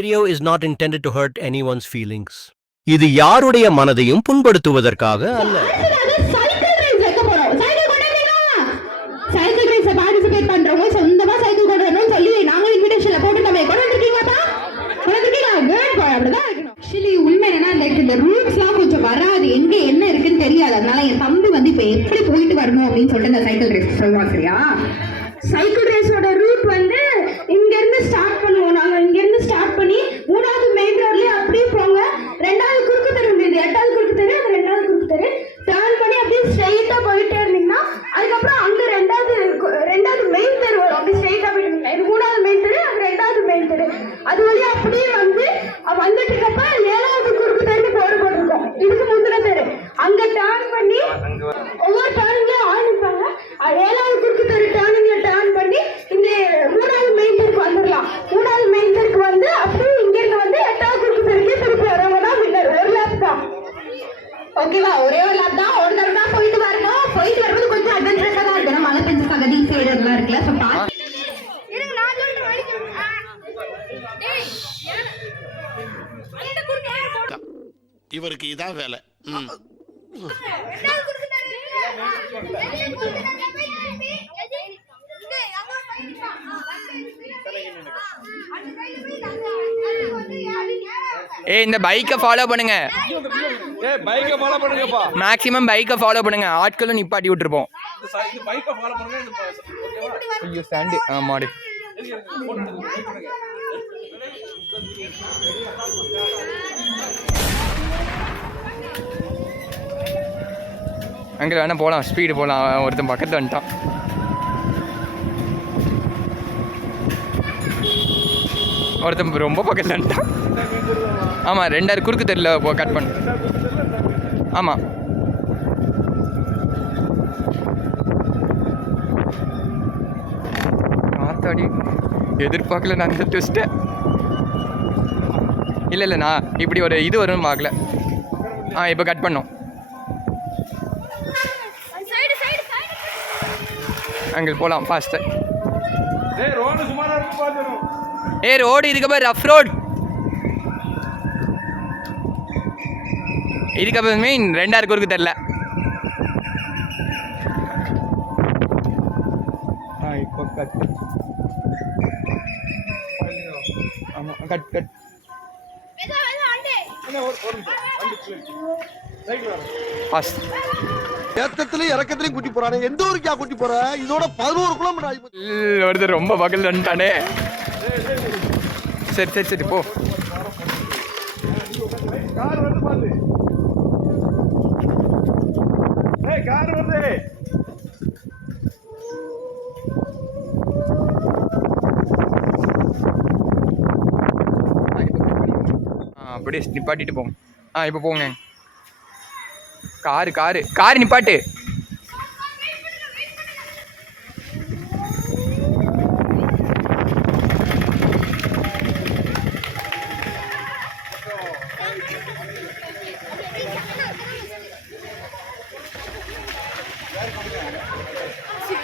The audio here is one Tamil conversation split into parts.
video is not intended to hurt anyone's feelings. இது யாருடைய மனதையும் புண்படுத்துவதற்காக அல்ல. சைக்கிள் ரேஸ்ல பார்ட்டிசிபேட் பண்றவங்க சொந்தமா சைக்கிள் கொண்டு சொல்லி நாங்க இன்விடேஷன்ல போட்டு நம்ம கொண்டு வந்திருக்கீங்கப்பா அப்படிதான் இருக்கணும். ஆக்சுவலி உண்மை என்னன்னா லைக் இந்த ரூட்ஸ்லாம் கொஞ்சம் வராது, எங்க என்ன இருக்குன்னு தெரியாது. அதனால என் தம்பி வந்து இப்ப எப்படி போயிட்டு வரணும் அப்படின்னு சொல்லிட்டு இந்த சைக்கிள் ரேஸ் சொல்லுவாங்க. சரியா? சைக்கிள் ரேஸோட ரூட் வந்து இங்க இருந்து ஸ்டார்ட் பண்ணுவோம். நாங்க இங்க இருந்து ஸ்டார்ட் பண்ணி 3வது மெயின் ரோட்லயே அப்படியே போங்க. 2வது குறுக்கு தெரு இருந்தது, 8வது குறுக்கு தெரு, அந்த 2வது குறுக்கு தெரு டர்ன் பண்ணி அப்படியே ஸ்ட்ரைட்டா போயிட்டே இருந்தீங்கன்னா அதுக்கப்புறம் அங்க 2வது மெயின் தெரு வரும். அப்படி ஸ்ட்ரைட்டா போயிட்டு இருந்தீங்க. இது 3வது மெயின் தெரு, அது 2வது மெயின் தெரு. அது வழியா அப்படியே வந்துட்டு இருக்கப்ப 7வது குறுக்கு தெரு போட்டிருக்கோம். இதுக்கு முந்தின தெரு அங்க டர்ன் பண்ணி ஒவ்வொரு டர்னிங்லயும் ஆள் நிற்பாங்க. 7வது குறுக்கு தெரு டர்னிங்ல டர்ன் பண்ணி இந்த 3வது மெயின் தெருக்கு வந்துடலாம். 3வது மெயின் தெருக்கு வந்து அப்படியே இங்க இருந்து வந்து 8வது குறுக்கு தெருக்கே திருப்பி வரவங்க தான் வின்னர். ஒரு லேப் தான். ஓகேவா? ஒரே ஒரு லேப் தான். ஒரு தடவை தான் போயிட்டு வரணும். போயிட்டு வரும்போது கொஞ்சம் அட்வென்ச்சரஸா தான் இருக்கணும். மழை பெஞ்சு பகுதி சைடு எல்லாம் இருக்குல்ல. ஸோ பார்த்து இவருக்கு இதான் வேலை. இந்த பைக்கை ஃபாலோ பண்ணுங்க. மேக்ஸிமம் பைக்கை ஃபாலோ பண்ணுங்க. ஆட்களும் நிப்பாட்டி விட்டுருப்போம். ஐயோ ஸ்டாண்டு மாடு. அங்கே வேணா போகலாம், ஸ்பீடு போகலாம். ஒருத்தன் பக்கத்தில் வந்துட்டான். ஒருத்தன் ரொம்ப பக்கத்தில் வந்துட்டான். ஆமாம், 2வது குறுக்கு தெரியல கட் பண்ணு. ஆமாம், ஆத்தாடி எதிர்பார்க்கல நான் இந்த ட்விஸ்ட்டை. இல்லை நான் இப்படி ஒரு இது வரும்னு பார்க்கல. இப்போ கட் பண்ணோம். அங்கே போகலாம் ஃபாஸ்ட்டு. ரோடு இதுக்கப்புறம் ரஃப் ரோடு. இதுக்கப்புறமே 2வது குறுக்கு தெரியல. இப்போ கட். ஆமாம் கட் கட். ஏத்தத்திலையும் இறக்கத்திலையும் கூட்டி போறானே. எந்த ஊருக்கா கூட்டி போற? இதோட 11 கிலோமீட்டர். ஒருத்தர் ரொம்ப பக்கத்தில் வந்துட்டானே. சரி சரி சரி போ. கார் வந்து பாத்து. கார் வந்து. அப்படியே நிப்பாட்டிட்டு போங்க. இப்போ போங்க. காரு நிப்பாட்டு.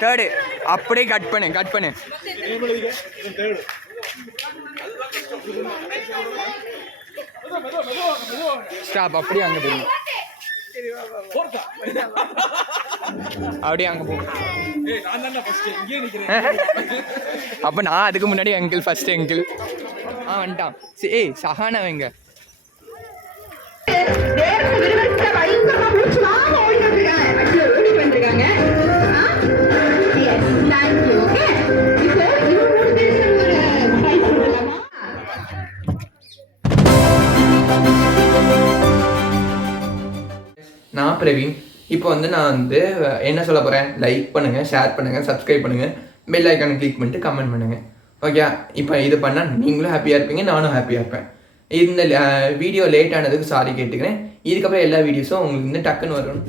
தேர்டு அப்படியே கட் பண்ணு. ஸ்டாப். அப்படியே அங்கே போகணும். அப்படியே அங்கே போகும். அப்போ நான் அதுக்கு முன்னாடி அங்கிள் ஃபர்ஸ்ட் அங்கிள். வந்துட்டான். சஹானா வைங்க. நான் பிரவீன். இப்போ நான் என்ன சொல்ல போகிறேன், லைக் பண்ணுங்கள், ஷேர் பண்ணுங்கள், சப்ஸ்கிரைப் பண்ணுங்கள், பெல் ஐக்கானை கிளிக் பண்ணிட்டு கமெண்ட் பண்ணுங்கள். ஓகே, இப்போ இது பண்ணால் நீங்களும் ஹாப்பியாக இருப்பீங்க, நானும் ஹாப்பியாக இருப்பேன். இந்த வீடியோ லேட் ஆனதுக்கு சாரி கேட்டுக்கிறேன். இதுக்கப்புறம் எல்லா வீடியோஸும் உங்களுக்கு டக்குன்னு வரும்.